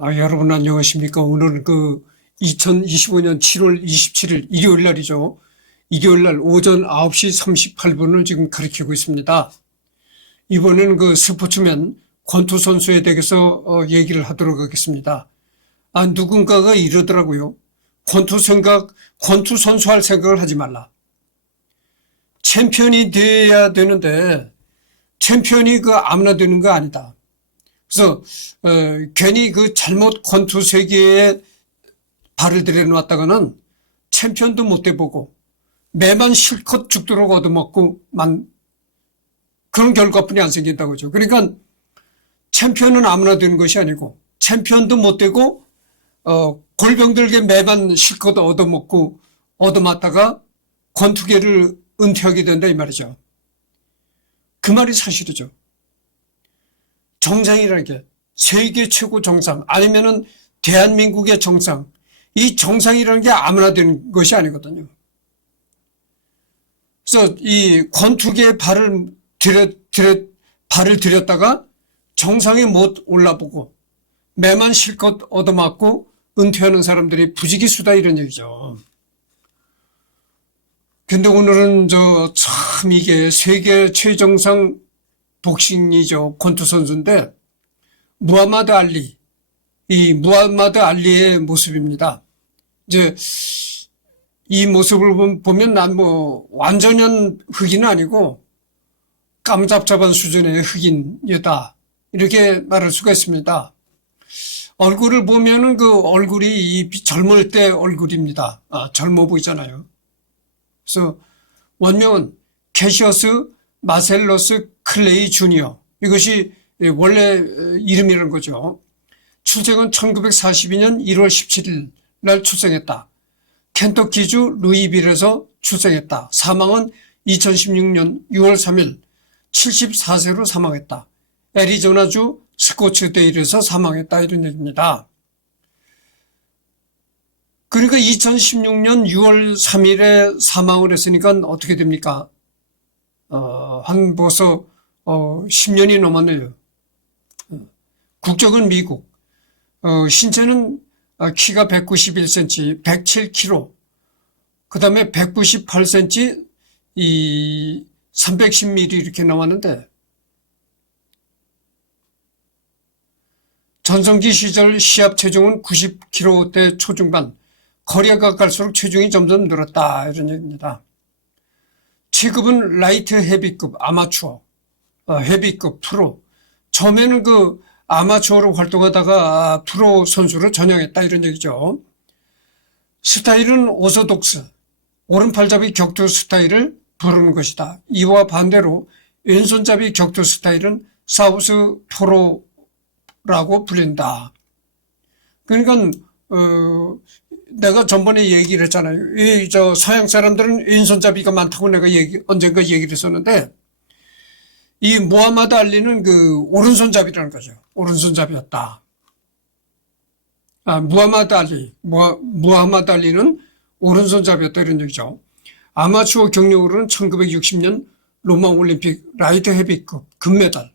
여러분 안녕하십니까. 오늘은 2025년 7월 27일 일요일 날이죠. 일요일 날 오전 9시 38분을 지금 가리키고 있습니다. 이번에는 스포츠맨 권투 선수에 대해서 얘기를 하도록 하겠습니다. 누군가가 이러더라고요. 권투 선수 할 생각을 하지 말라. 챔피언이 돼야 되는데 챔피언이 아무나 되는 거 아니다. 그래서 괜히 잘못 권투 세계에 발을 들여놓았다가는 챔피언도 못 돼보고 매만 실컷 죽도록 얻어먹고만 그런 결과뿐이 안 생긴다고 하죠. 그러니까 챔피언은 아무나 되는 것이 아니고 챔피언도 못 되고 골병들게 매만 실컷 얻어먹고 얻어맞다가 권투계를 은퇴하게 된다 이 말이죠. 그 말이 사실이죠. 정상이라는 게 세계 최고 정상 아니면은 대한민국의 정상, 이 정상이라는 게 아무나 되는 것이 아니거든요. 그래서 이 권투계에 발을 들였다가 정상에 못 올라보고 매만 실컷 얻어맞고 은퇴하는 사람들이 부지기수다 이런 얘기죠. 근데 오늘은 참 이게 세계 최정상 복싱이죠. 권투 선수인데 무하마드 알리, 이 무하마드 알리의 모습입니다. 이제 이 모습을 보면 난 완전한 흑인은 아니고 깜잡잡한 수준의 흑인이다 이렇게 말할 수가 있습니다. 얼굴을 보면은 얼굴이 이 젊을 때 얼굴입니다. 젊어 보이잖아요. 그래서 원명은 캐시어스 마셀러스 클레이 주니어, 이것이 원래 이름이라는 거죠. 출생은 1942년 1월 17일 날 출생했다. 켄터키주 루이빌에서 출생했다. 사망은 2016년 6월 3일 74세로 사망했다. 애리조나주 스코츠데일에서 사망했다 이런 얘기입니다. 그러니까 2016년 6월 3일에 사망을 했으니까 어떻게 됩니까? 한 벌써 10년이 넘었네요. 국적은 미국. 신체는 키가 191cm, 107kg. 그 다음에 198cm, 310mm 이렇게 나왔는데 전성기 시절 시합 체중은 90kg대 초중반. 거리가 갈수록 체중이 점점 늘었다 이런 얘기입니다. 체급은 라이트 헤비급 아마추어, 헤비급 프로. 처음에는 아마추어로 활동하다가 프로 선수로 전향했다 이런 얘기죠. 스타일은 오소독스, 오른팔잡이 격투 스타일을 부르는 것이다. 이와 반대로 왼손잡이 격투 스타일은 사우스 포로라고 불린다. 그러니까 내가 전번에 얘기를 했잖아요. 서양 사람들은 왼손잡이가 많다고 내가 언젠가 얘기를 했었는데, 이 무하마드 알리는 오른손잡이라는 거죠. 오른손잡이였다. 무하마드 알리는 오른손잡이였다 이런 얘기죠. 아마추어 경력으로는 1960년 로마 올림픽 라이트 헤비급 금메달,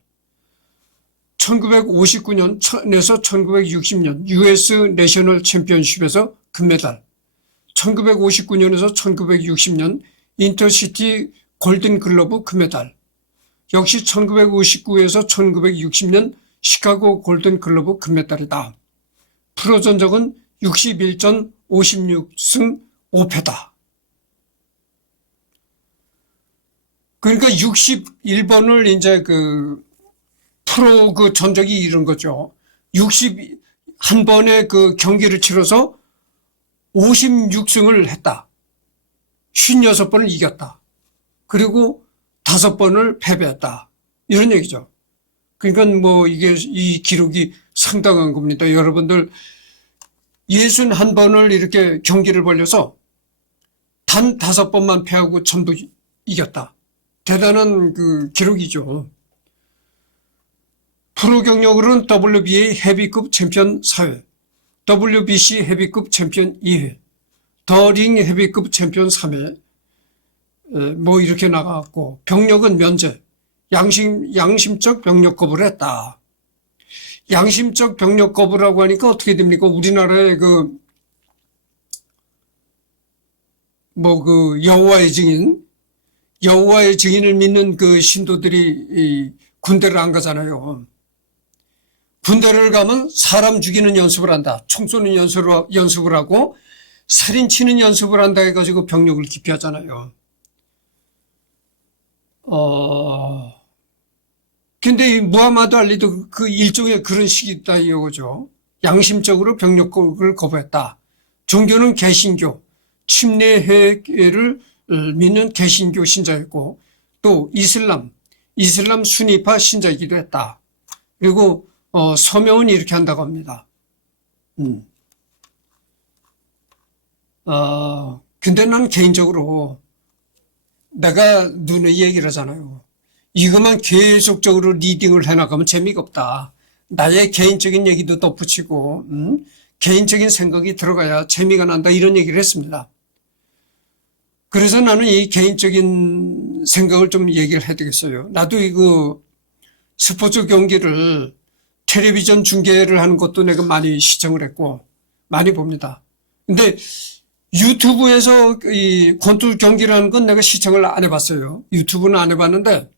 1959년에서 1960년 US 내셔널 챔피언십에서 금메달, 1959년에서 1960년 인터시티 골든 글러브 금메달, 역시 1959에서 1960년 시카고 골든 글러브 금메달이다. 프로 전적은 61전 56승 5패다. 그러니까 61번을 이제 프로 전적이 이런 거죠. 61번의 경기를 치러서 56승을 했다. 56번을 이겼다. 그리고 5번을 패배했다. 이런 얘기죠. 그러니까 이 기록이 상당한 겁니다. 여러분들 61번을 이렇게 경기를 벌려서 단 5번만 패하고 전부 이겼다. 대단한 기록이죠. 프로 경력으로는 WBA 헤비급 챔피언 4회, WBC 헤비급 챔피언 2회, 더 링 헤비급 챔피언 3회, 이렇게 나갔고, 병력은 면제, 양심적 병력 거부를 했다. 양심적 병력 거부라고 하니까 어떻게 됩니까? 우리나라의 여호와의 증인을 믿는 그 신도들이 이 군대를 안 가잖아요. 군대를 가면 사람 죽이는 연습을 한다. 총 쏘는 연습을 하고 살인 치는 연습을 한다 해가지고 병력을 기피하잖아요. 근데 이 무하마드 알리도 그 일종의 그런 식이다 이거죠. 양심적으로 병력을 거부했다. 종교는 개신교, 침례회를 믿는 개신교 신자였고 또 이슬람 순니파 신자이기도 했다. 그리고 서명은 이렇게 한다고 합니다. 근데 난 개인적으로 내가 눈에 얘기를 하잖아요. 이것만 계속적으로 리딩을 해나가면 재미가 없다. 나의 개인적인 얘기도 덧붙이고 개인적인 생각이 들어가야 재미가 난다 이런 얘기를 했습니다. 그래서 나는 이 개인적인 생각을 좀 얘기를 해야 되겠어요. 나도 이거 스포츠 경기를 텔레비전 중계를 하는 것도 내가 많이 시청을 했고 많이 봅니다. 근데 유튜브에서 이 권투 경기를 하는 건 내가 시청을 안 해봤어요. 유튜브는 안 해봤는데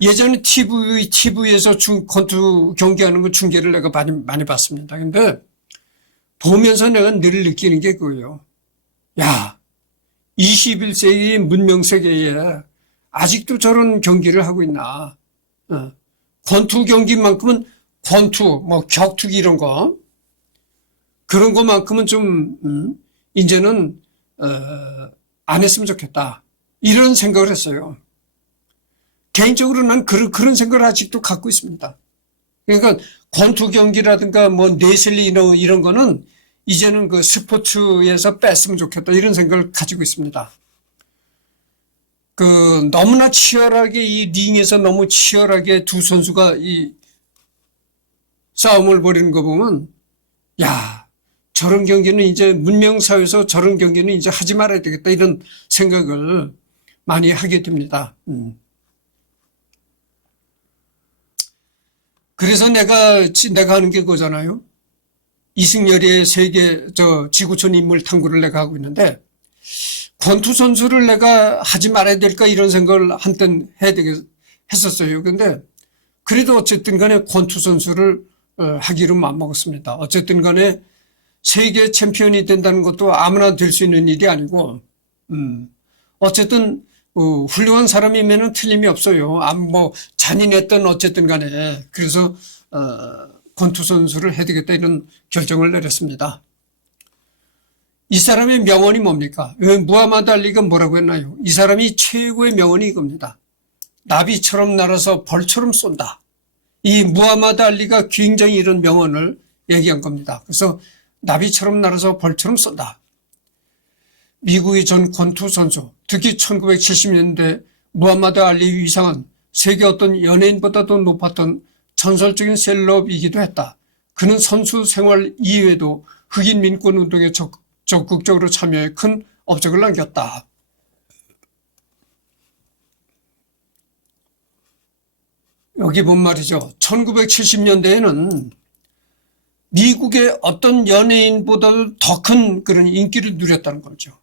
예전에 TV에서 권투 경기하는 거 중계를 내가 많이 봤습니다. 근데 보면서 내가 늘 느끼는 게 그거예요. 야, 21세기 문명 세계에 아직도 저런 경기를 하고 있나. 권투 경기만큼은 격투기 이런 거. 그런 것만큼은 좀, 이제는, 안 했으면 좋겠다. 이런 생각을 했어요. 개인적으로 난 그런 생각을 아직도 갖고 있습니다. 그러니까 권투 경기라든가 레슬링 이런 거는 이제는 그 스포츠에서 뺐으면 좋겠다 이런 생각을 가지고 있습니다. 너무나 치열하게 이 링에서 너무 치열하게 두 선수가 이 싸움을 벌이는 거 보면 야, 저런 경기는 이제 문명사회에서 저런 경기는 이제 하지 말아야 되겠다 이런 생각을 많이 하게 됩니다. 그래서 내가 하는 게 그거잖아요. 이승열의 지구촌 인물 탐구를 내가 하고 있는데, 권투 선수를 내가 하지 말아야 될까 이런 생각을 한땐 했었어요. 근데, 그래도 어쨌든 간에 권투 선수를 하기로 마음먹었습니다. 어쨌든 간에 세계 챔피언이 된다는 것도 아무나 될 수 있는 일이 아니고, 어쨌든, 훌륭한 사람이면은 틀림이 없어요. 잔인했던 어쨌든 간에. 그래서, 권투 선수를 해야 되겠다 이런 결정을 내렸습니다. 이 사람의 명언이 뭡니까? 무하마드 알리가 뭐라고 했나요? 이 사람이 최고의 명언이 이겁니다. 나비처럼 날아서 벌처럼 쏜다. 이 무하마드 알리가 굉장히 이런 명언을 얘기한 겁니다. 그래서 나비처럼 날아서 벌처럼 쏜다. 미국의 전 권투 선수, 특히 1970년대 무하마드 알리의 위상은 세계 어떤 연예인보다도 높았던 전설적인 셀럽이기도 했다. 그는 선수 생활 이외에도 흑인 민권 운동에 적극적으로 참여해 큰 업적을 남겼다. 여기 본 말이죠. 1970년대에는 미국의 어떤 연예인보다도 더 큰 그런 인기를 누렸다는 거죠.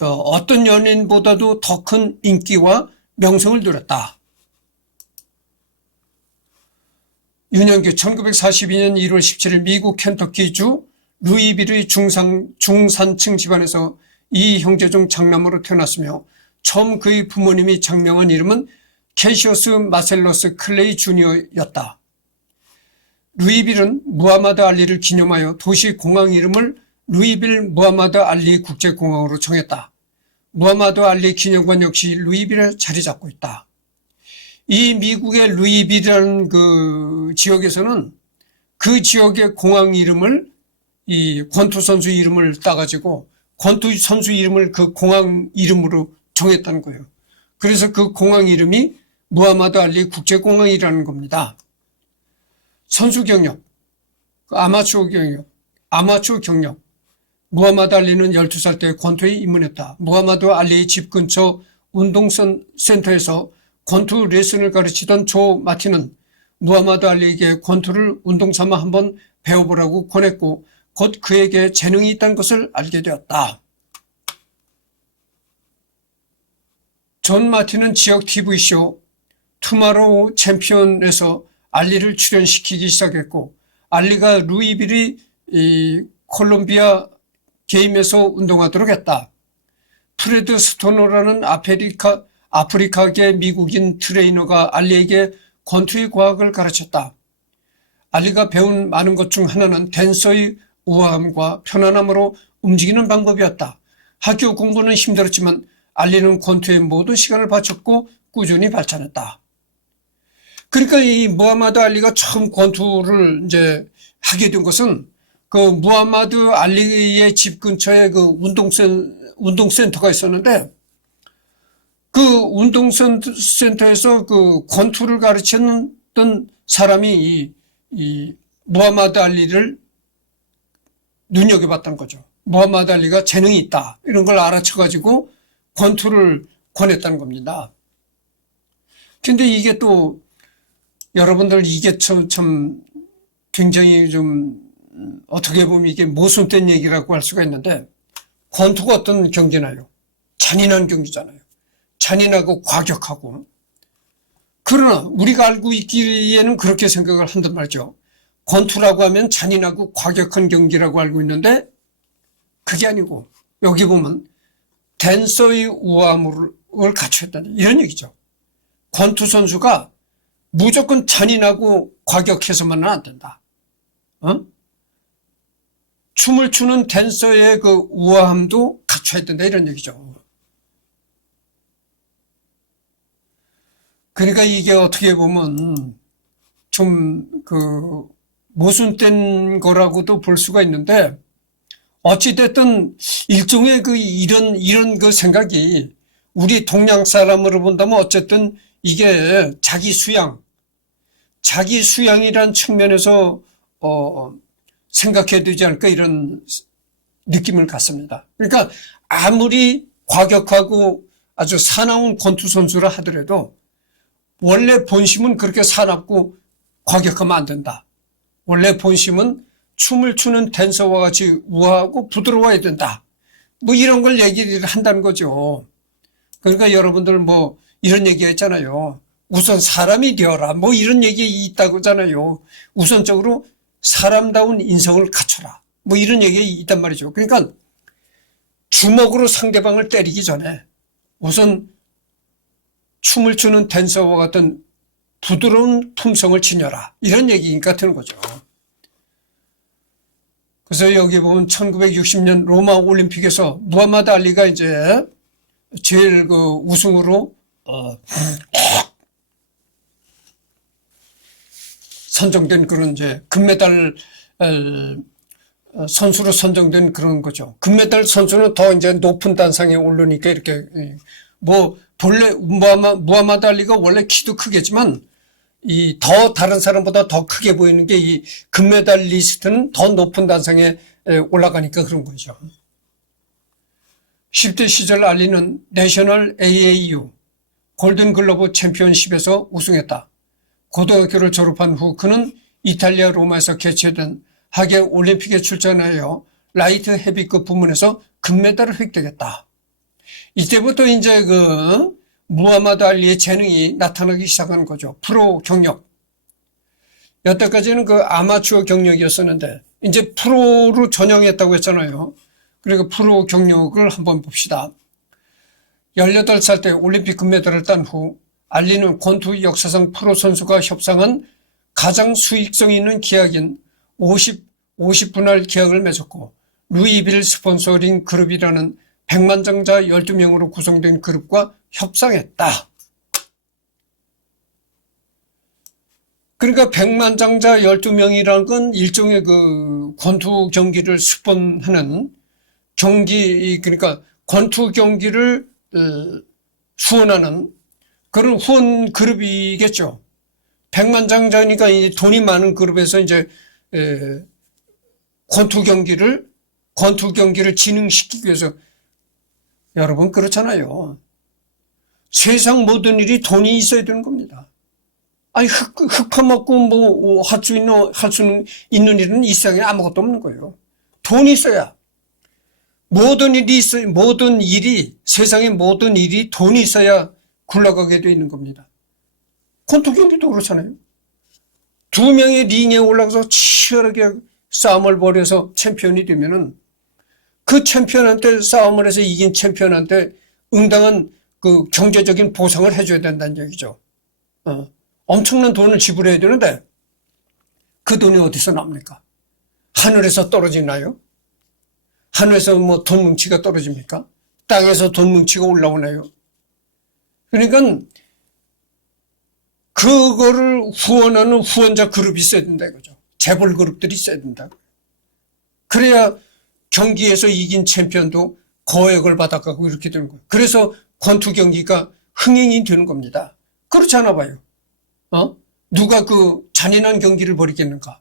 어떤 연예인보다도 더 큰 인기와 명성을 누렸다. 윤영규 1942년 1월 17일 미국 켄터키주 루이빌의 중산층 집안에서 이 형제 중 장남으로 태어났으며 처음 그의 부모님이 장명한 이름은 캐시어스 마셀러스 클레이 주니어였다. 루이빌은 무하마드 알리를 기념하여 도시 공항 이름을 루이빌 무하마드 알리 국제공항으로 정했다. 무하마드 알리 기념관 역시 루이빌에 자리 잡고 있다. 이 미국의 루이빌이라는 그 지역에서는 그 지역의 공항 이름을 이 권투 선수 이름을 따가지고 권투 선수 이름을 그 공항 이름으로 정했다는 거예요. 그래서 그 공항 이름이 무하마드 알리 국제공항이라는 겁니다. 선수 경력, 아마추어 경력. 무하마드 알리는 12살 때 권투에 입문했다. 무하마드 알리의 집 근처 운동센터에서 권투 레슨을 가르치던 조 마틴은 무하마드 알리에게 권투를 운동 삼아 한번 배워보라고 권했고 곧 그에게 재능이 있다는 것을 알게 되었다. 존 마틴은 지역 TV쇼 투마로우 챔피언에서 알리를 출연시키기 시작했고 알리가 루이빌이 콜롬비아 게임에서 운동하도록 했다. 프레드 스토너라는 아프리카계 미국인 트레이너가 알리에게 권투의 과학을 가르쳤다. 알리가 배운 많은 것 중 하나는 댄서의 우아함과 편안함으로 움직이는 방법이었다. 학교 공부는 힘들었지만 알리는 권투에 모든 시간을 바쳤고 꾸준히 발전했다. 그러니까 이 무하마드 알리가 처음 권투를 이제 하게 된 것은 그 무하마드 알리의 집 근처에 그 운동센터가 있었는데 그 운동센터에서 그 권투를 가르치던 사람이 이 무하마드 알리를 눈여겨봤던 거죠. 무하마드 알리가 재능이 있다. 이런 걸 알아쳐가지고 권투를 권했다는 겁니다. 근데 이게 또 여러분들 이게 참 굉장히 좀 어떻게 보면 이게 모순된 얘기라고 할 수가 있는데 권투가 어떤 경기나요? 잔인한 경기잖아요. 잔인하고 과격하고. 그러나 우리가 알고 있기에는 그렇게 생각을 한단 말이죠. 권투라고 하면 잔인하고 과격한 경기라고 알고 있는데 그게 아니고 여기 보면 댄서의 우아함을 갖췄다 이런 얘기죠. 권투 선수가 무조건 잔인하고 과격해서만은 안 된다. 춤을 추는 댄서의 그 우아함도 갖춰야 된다 이런 얘기죠. 그러니까 이게 어떻게 보면 좀 그 모순된 거라고도 볼 수가 있는데 어찌됐든 일종의 그 이런 그 생각이 우리 동양 사람으로 본다면 어쨌든 이게 자기 수양이란 측면에서 생각해야 되지 않을까 이런 느낌을 갖습니다. 그러니까 아무리 과격하고 아주 사나운 권투 선수라 하더라도 원래 본심은 그렇게 사납고 과격하면 안 된다. 원래 본심은 춤을 추는 댄서와 같이 우아하고 부드러워야 된다. 뭐 이런 걸 얘기를 한다는 거죠. 그러니까 여러분들 뭐 이런 얘기 했잖아요. 우선 사람이 되어라. 뭐 이런 얘기 있다고 하잖아요. 우선적으로 사람다운 인성을 갖춰라. 뭐 이런 얘기 있단 말이죠. 그러니까 주먹으로 상대방을 때리기 전에 우선 춤을 추는 댄서와 같은 부드러운 품성을 지녀라. 이런 얘기 같은 거죠. 그래서 여기 보면 1960년 로마 올림픽에서 무하마드 알리가 이제 제일 그 우승으로 선정된 그런 이제 금메달 선수로 선정된 그런 거죠. 금메달 선수는 더 이제 높은 단상에 오르니까 이렇게 뭐 본래 무하마드 알리가 원래 키도 크겠지만 이 더 다른 사람보다 더 크게 보이는 게 이 금메달리스트는 더 높은 단상에 올라가니까 그런 거죠. 10대 시절 알리는 내셔널 AAU 골든글러브 챔피언십에서 우승했다. 고등학교를 졸업한 후 그는 이탈리아 로마에서 개최된 하계 올림픽에 출전하여 라이트 헤비급 부문에서 금메달을 획득했다. 이때부터 이제 그 무하마드 알리의 재능이 나타나기 시작하는 거죠. 프로 경력. 여태까지는 그 아마추어 경력이었었는데 이제 프로로 전향했다고 했잖아요. 그리고 프로 경력을 한번 봅시다. 18살 때 올림픽 금메달을 딴 후 알리는 권투 역사상 프로 선수가 협상한 가장 수익성 있는 계약인 50분할 계약을 맺었고 루이빌 스폰서링 그룹이라는 백만장자 12명으로 구성된 그룹과 협상했다. 그러니까 백만장자 12명이라는 건 일종의 그 권투 경기를 스폰하는 경기, 그러니까 권투 경기를 후원하는 그런 후원 그룹이겠죠. 백만장자니까 돈이 많은 그룹에서 이제 권투 경기를 진흥시키기 위해서 여러분 그렇잖아요. 세상 모든 일이 돈이 있어야 되는 겁니다. 아니, 흙 파먹고 뭐, 할 수 있는 일은 이 세상에 아무것도 없는 거예요. 돈이 있어야. 모든 일이, 세상의 모든 일이 돈이 있어야 굴러가게 돼 있는 겁니다. 권투 경기도 그렇잖아요. 두 명이 링에 올라가서 치열하게 싸움을 벌여서 챔피언이 되면은 그 챔피언한테 싸움을 해서 이긴 챔피언한테 응당한 그 경제적인 보상을 해줘야 된다는 얘기죠. 엄청난 돈을 지불해야 되는데 그 돈이 어디서 납니까? 하늘에서 떨어지나요? 하늘에서 뭐 돈 뭉치가 떨어집니까? 땅에서 돈 뭉치가 올라오나요? 그러니까 그거를 후원하는 후원자 그룹이 있어야 된다 이거죠. 재벌 그룹들이 있어야 된다. 그래야 경기에서 이긴 챔피언도 거액을 받아가고 이렇게 되는 거예요. 그래서 권투 경기가 흥행이 되는 겁니다. 그렇지 않아 봐요. 누가 그 잔인한 경기를 벌이겠는가?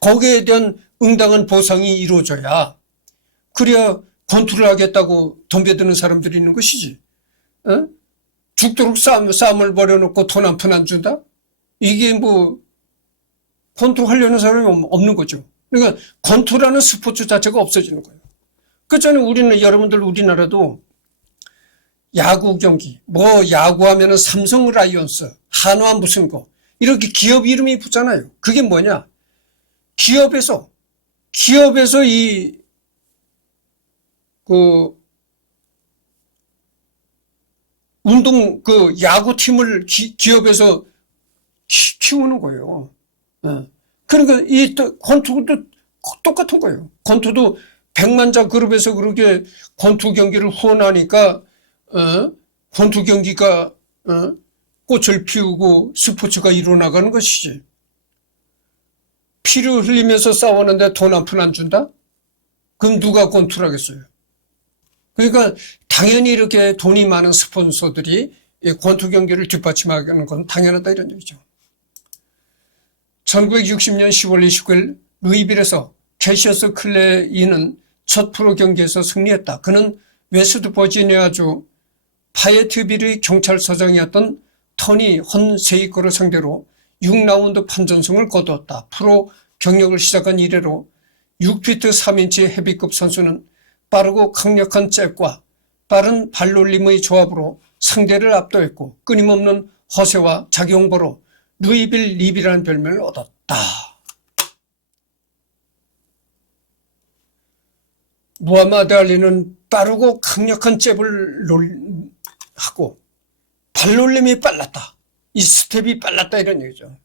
거기에 대한 응당한 보상이 이루어져야 그래야 권투를 하겠다고 덤벼드는 사람들이 있는 것이지. 죽도록 싸움을 벌여놓고 돈 한 푼 안 준다? 이게 뭐 권투 하려는 사람이 없는 거죠. 그러니까 권투라는 스포츠 자체가 없어지는 거예요. 그렇잖아요. 여러분들 우리나라도 야구 경기, 뭐 야구하면은 삼성 라이온스, 한화 무슨 거 이렇게 기업 이름이 붙잖아요. 그게 뭐냐? 기업에서 운동 야구팀을 기업에서 키우는 거예요. 그러니까 이 권투도 똑같은 거예요. 권투도 백만자 그룹에서 그렇게 권투 경기를 후원하니까 권투 경기가 꽃을 피우고 스포츠가 일어나가는 것이지. 피를 흘리면서 싸우는데 돈 한 푼 안 준다? 그럼 누가 권투를 하겠어요? 그러니까 당연히 이렇게 돈이 많은 스폰서들이 권투 경기를 뒷받침하는 건 당연하다 이런 얘기죠. 1960년 10월 29일 루이빌에서 캐시어스 클레이는 첫 프로 경기에서 승리했다. 그는 웨스트 버지니아주 파예트빌의 경찰서장이었던 터니 헌세이커를 상대로 6라운드 판정승을 거두었다. 프로 경력을 시작한 이래로 6피트 3인치 헤비급 선수는 빠르고 강력한 잽과 빠른 발놀림의 조합으로 상대를 압도했고 끊임없는 허세와 자기홍보로 루이빌 립이라는 별명을 얻었다. 무하마드 알리는 빠르고 강력한 잽을 하고 발놀림이 빨랐다. 이 스텝이 빨랐다 이런 얘기죠.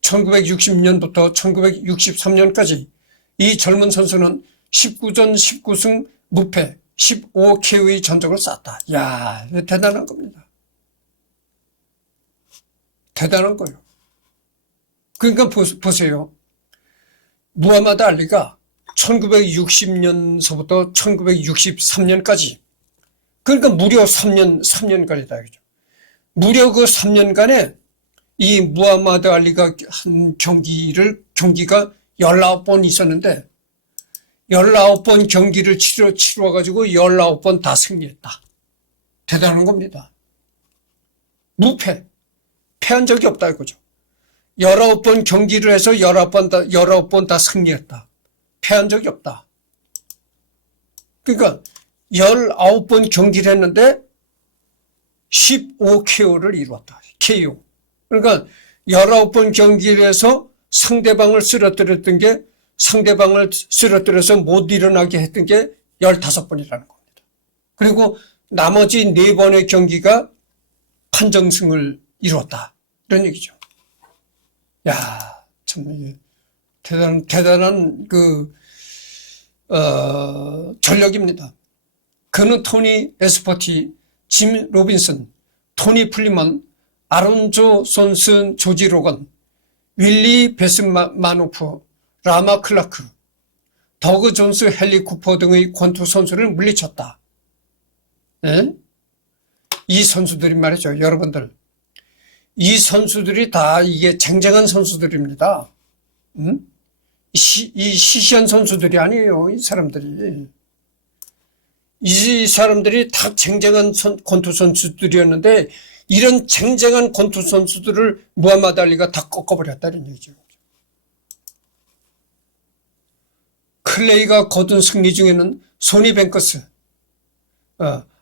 1960년부터 1963년까지 이 젊은 선수는 19전 19승 무패 15KO의 전적을 쌓았다. 이야, 대단한 겁니다. 대단한 거예요. 그러니까 보세요. 무하마드 알리가 1960년서부터 1963년까지 그러니까 무려 3년간이다. 무려 그 3년간에 이 무하마드 알리가 한 경기가 19번 있었는데 19번 경기를 치러가지고 19번 다 승리했다. 대단한 겁니다. 무패. 패한 적이 없다 이거죠. 19번 경기를 해서 19번 다 승리했다. 패한 적이 없다. 그러니까 19번 경기를 했는데 15KO를 이루었다. KO. 그러니까 19번 경기를 해서 상대방을 쓰러뜨려서 못 일어나게 했던 게 15번이라는 겁니다. 그리고 나머지 4번의 경기가 판정승을 이루었다. 이런 얘기죠. 야, 참, 이게 대단한 전력입니다. 그는 토니 에스퍼티, 짐 로빈슨, 토니 플리먼, 아론조 손슨, 조지 로건, 윌리 베스마노프, 라마 클라크, 더그 존스, 헨리 쿠퍼 등의 권투 선수를 물리쳤다. 네? 이 선수들이 말이죠. 여러분들. 이 선수들이 다 이게 쟁쟁한 선수들입니다. 이 시시한 선수들이 아니에요. 이 사람들이. 이 사람들이 다 쟁쟁한 권투 선수들이었는데 이런 쟁쟁한 권투 선수들을 무하마드 알리가 다 꺾어버렸다는 얘기죠. 클레이가 거둔 승리 중에는 소니 뱅커스,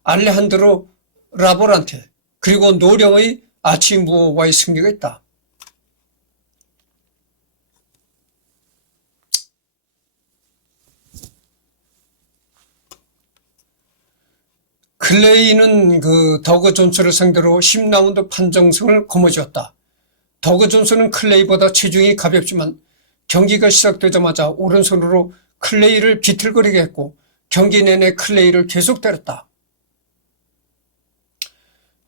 알레한드로 라보란테, 그리고 노령의 아치무어와의 승리가 있다. 클레이는 그 더그 존스를 상대로 10라운드 판정승을 거머쥐었다. 더그 존스는 클레이보다 체중이 가볍지만 경기가 시작되자마자 오른손으로 클레이를 비틀거리게 했고 경기 내내 클레이를 계속 때렸다.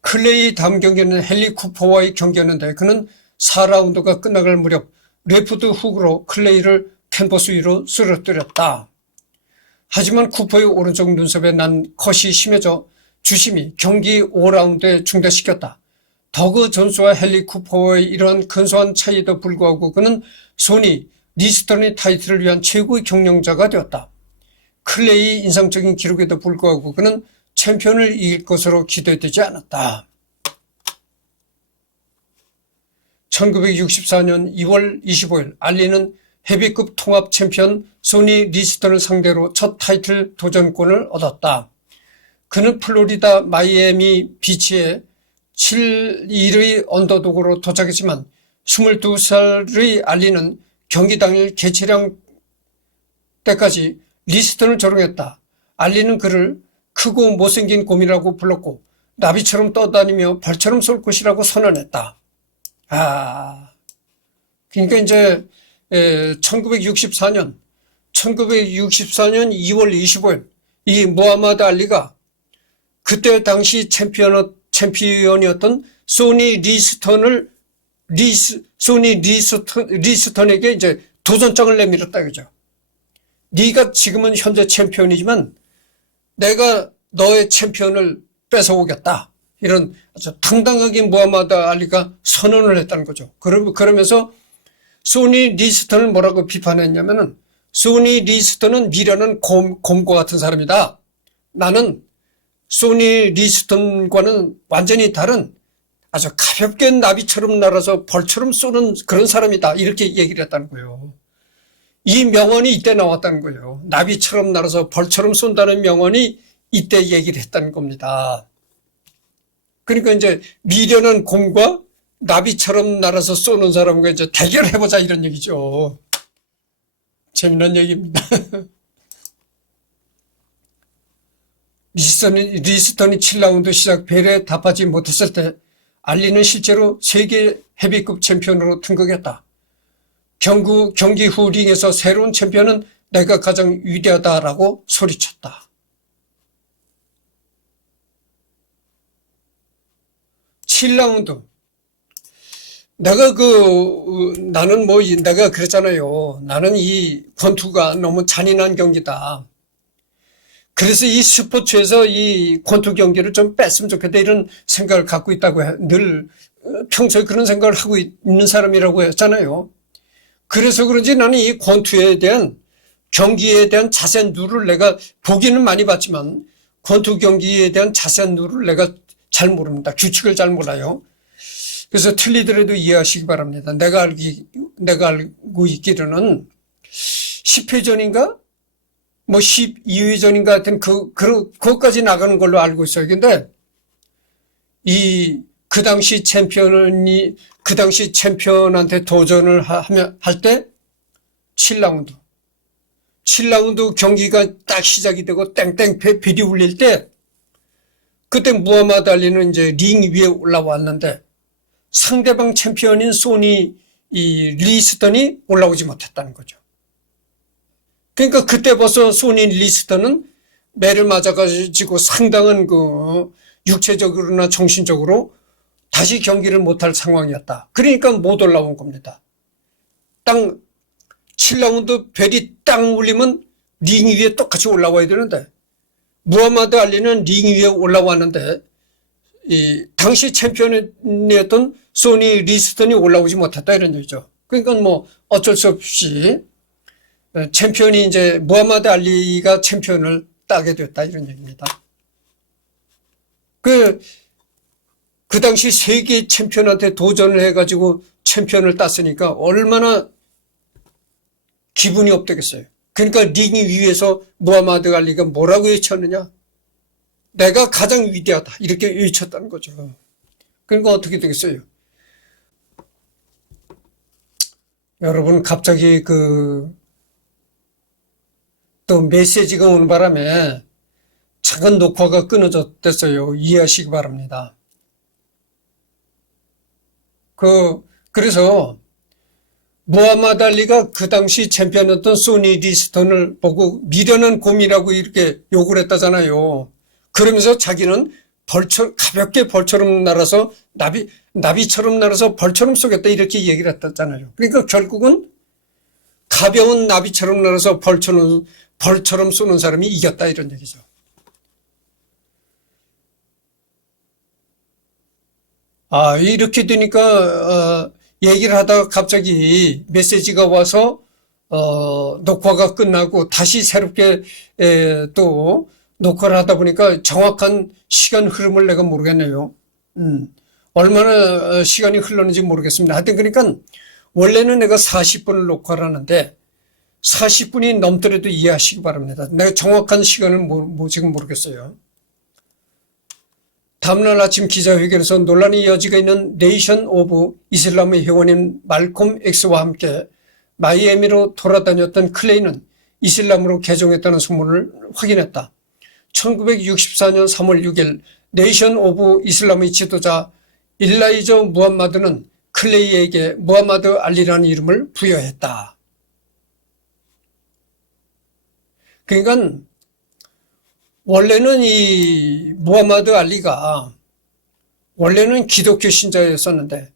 클레이 다음 경기는 헨리 쿠퍼와의 경기였는데 그는 4라운드가 끝나갈 무렵 레프트 훅으로 클레이를 캔버스 위로 쓰러뜨렸다. 하지만 쿠퍼의 오른쪽 눈썹에 난 컷이 심해져 주심이 경기 5라운드에 중단시켰다. 더그 존스와 헨리 쿠퍼의 이러한 근소한 차이에도 불구하고 그는 소니 리스턴의 타이틀을 위한 최고의 경영자가 되었다. 클레이의 인상적인 기록에도 불구하고 그는 챔피언을 이길 것으로 기대되지 않았다. 1964년 2월 25일 알리는 헤비급 통합 챔피언 소니 리스턴을 상대로 첫 타이틀 도전권을 얻었다. 그는 플로리다 마이애미 비치에 7일의 언더독으로 도착했지만 22살의 알리는 경기 당일 개최량 때까지 리스턴을 조롱했다. 알리는 그를 크고 못생긴 곰이라고 불렀고 나비처럼 떠다니며 벌처럼 쏠 것이라고 선언했다. 그러니까 이제 1964년 2월 25일 이 무하마드 알리가 그때 당시 챔피언이었던 소니 리스턴에게 이제 도전장을 내밀었다 그죠. 네가 지금은 현재 챔피언이지만 내가 너의 챔피언을 뺏어오겠다. 이런 아주 당당하게 무하마드 알리가 선언을 했다는 거죠. 그러면서 소니 리스턴을 뭐라고 비판했냐면은 소니 리스턴은 미련한 곰과 같은 사람이다. 나는 소니 리스턴과는 완전히 다른 아주 가볍게 나비처럼 날아서 벌처럼 쏘는 그런 사람이다. 이렇게 얘기를 했다는 거예요. 이 명언이 이때 나왔다는 거예요. 나비처럼 날아서 벌처럼 쏜다는 명언이 이때 얘기를 했다는 겁니다. 그러니까 이제 미련한 곰과 나비처럼 날아서 쏘는 사람과 이제 대결해보자 이런 얘기죠. 재미난 얘기입니다. 리스턴이 7라운드 시작 벨에 답하지 못했을 때 알리는 실제로 세계 헤비급 챔피언으로 등극했다. 경기 후 링에서 새로운 챔피언은 내가 가장 위대하다라고 소리쳤다. 7라운드. 내가 그랬잖아요. 나는 이 권투가 너무 잔인한 경기다. 그래서 이 스포츠에서 이 권투 경기를 좀 뺐으면 좋겠다 이런 생각을 갖고 있다고 늘 평소에 그런 생각을 하고 있는 사람이라고 했잖아요. 그래서 그런지 나는 이 권투에 대한 경기에 대한 자세한 룰을 내가 보기는 많이 봤지만 권투 경기에 대한 자세한 룰을 내가 잘 모릅니다. 규칙을 잘 몰라요. 그래서 틀리더라도 이해하시기 바랍니다. 내가 알고 있기로는 10회전인가? 12회전인가 하여튼 그것까지 나가는 걸로 알고 있어요. 근데 그 당시 챔피언한테 도전을 할 때 7라운드 경기가 딱 시작이 되고 땡땡 벨이 울릴 때 그때 무하마드 알리는 이제 링 위에 올라왔는데 상대방 챔피언인 소니 리스턴이 올라오지 못했다는 거죠. 그러니까 그때 벌써 소니 리스턴은 매를 맞아가지고 상당한 육체적으로나 정신적으로 다시 경기를 못할 상황이었다. 그러니까 못 올라온 겁니다. 7라운드 벨이 땅 울리면 링 위에 똑같이 올라와야 되는데 무하마드 알리는 링 위에 올라왔는데 당시 챔피언이었던 소니 리스턴이 올라오지 못했다 이런 얘기죠. 그러니까 어쩔 수 없이 챔피언이 이제 무하마드 알리가 챔피언을 따게 됐다 이런 얘기입니다. 그 당시 세계 챔피언한테 도전을 해가지고 챔피언을 땄으니까 얼마나 기분이 업되겠어요. 그러니까 링 위에서 무하마드 알리가 뭐라고 외쳤느냐? 내가 가장 위대하다 이렇게 외쳤다는 거죠. 그러니까 어떻게 되겠어요? 여러분 갑자기 또 메시지가 오는 바람에 작은 녹화가 끊어졌댔어요. 이해하시기 바랍니다. 그래서 무하마드 알리가 그 당시 챔피언이었던 소니 리스턴을 보고 미련한 곰이라고 이렇게 욕을 했다잖아요. 그러면서 자기는 가볍게 벌처럼 날아서 나비처럼 날아서 벌처럼 쏘겠다 이렇게 얘기를 했다잖아요. 그러니까 결국은 가벼운 나비처럼 날아서 벌처럼 쏘는 사람이 이겼다 이런 얘기죠. 이렇게 되니까 얘기를 하다가 갑자기 메시지가 와서 녹화가 끝나고 다시 새롭게 또 녹화를 하다 보니까 정확한 시간 흐름을 내가 모르겠네요. 얼마나 시간이 흘렀는지 모르겠습니다. 하여튼 그러니까 원래는 내가 40분을 녹화를 하는데 40분이 넘더라도 이해하시기 바랍니다. 내가 정확한 시간은 지금 모르겠어요. 다음날 아침 기자회견에서 논란의 여지가 있는 네이션 오브 이슬람의 회원인 말콤 X와 함께 마이애미로 돌아다녔던 클레이는 이슬람으로 개종했다는 소문을 확인했다. 1964년 3월 6일 네이션 오브 이슬람의 지도자 일라이저 무함마드는 클레이에게 무하마드 알리라는 이름을 부여했다. 그러니까 원래는 이 무하마드 알리가 원래는 기독교 신자였었는데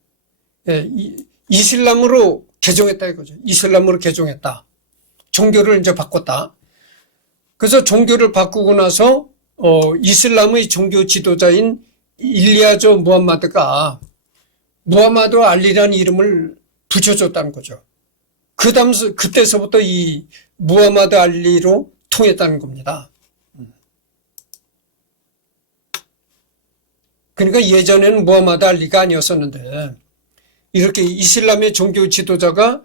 이슬람으로 개종했다 이거죠. 이슬람으로 개종했다. 종교를 이제 바꿨다. 그래서 종교를 바꾸고 나서 이슬람의 종교 지도자인 일리아조 무함마드가 무하마드 알리라는 이름을 붙여줬다는 거죠. 그때서부터 이 무하마드 알리로 통했다는 겁니다. 그러니까 예전에는 무하마드 알리가 아니었었는데 이렇게 이슬람의 종교 지도자가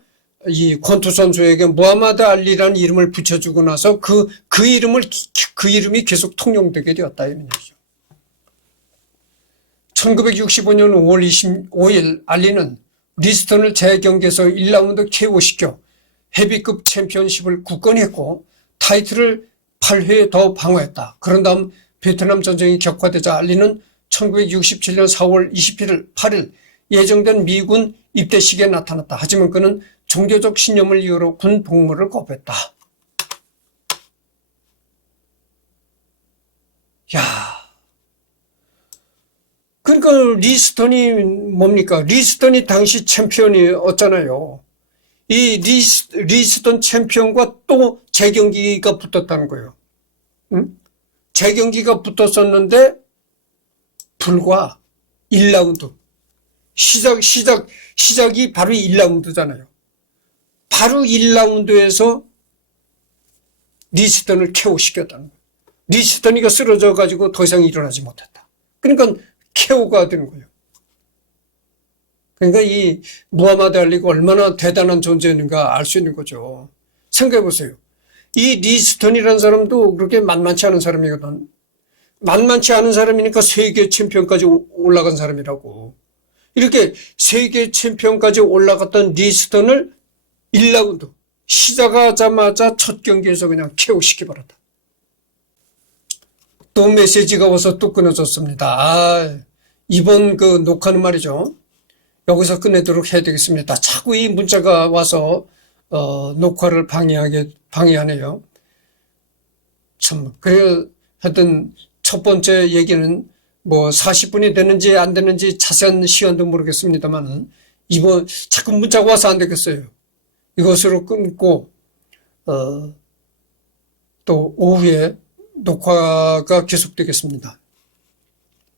이 권투 선수에게 무하마드 알리라는 이름을 붙여주고 나서 그 이름이 계속 통용되게 되었다 이런 얘기죠. 1965년 5월 25일 알리는 리스턴을 재경기에서 1라운드 KO시켜 헤비급 챔피언십을 굳건했고 타이틀을 8회 더 방어했다. 그런 다음 베트남 전쟁이 격화되자 알리는 1967년 4월 8일 예정된 미군 입대식에 나타났다. 하지만 그는 종교적 신념을 이유로 군 복무를 거부했다. 그러니까 리스턴이 뭡니까? 리스턴이 당시 챔피언이었잖아요. 이 리스턴 챔피언과 또 재경기가 붙었다는 거예요. 응? 재경기가 붙었었는데 불과 1라운드. 시작이 바로 1라운드잖아요. 바로 1라운드에서 리스턴을 KO시켰다는 거예요. 리스턴이가 쓰러져 가지고 더 이상 일어나지 못했다. 그러니까 KO가 되는 거예요. 그러니까 이 무하마드 알리가 얼마나 대단한 존재였는가 알 수 있는 거죠. 생각해 보세요. 이 리스턴이라는 사람도 그렇게 만만치 않은 사람이거든. 만만치 않은 사람이니까 세계 챔피언까지 올라간 사람이라고. 이렇게 세계 챔피언까지 올라갔던 리스턴을 1라운드 시작하자마자 첫 경기에서 그냥 KO시켜버렸다. 또 메시지가 와서 또 끊어졌습니다. 이번 그 녹화는 말이죠. 여기서 끝내도록 해야 되겠습니다. 자꾸 이 문자가 와서 녹화를 방해하네요. 참 그래 하여튼 첫 번째 얘기는 뭐 40분이 되는지 안 되는지 자세한 시간도 모르겠습니다만은 이번 자꾸 문자가 와서 안 되겠어요. 이것으로 끊고 또 오후에 녹화가 계속되겠습니다.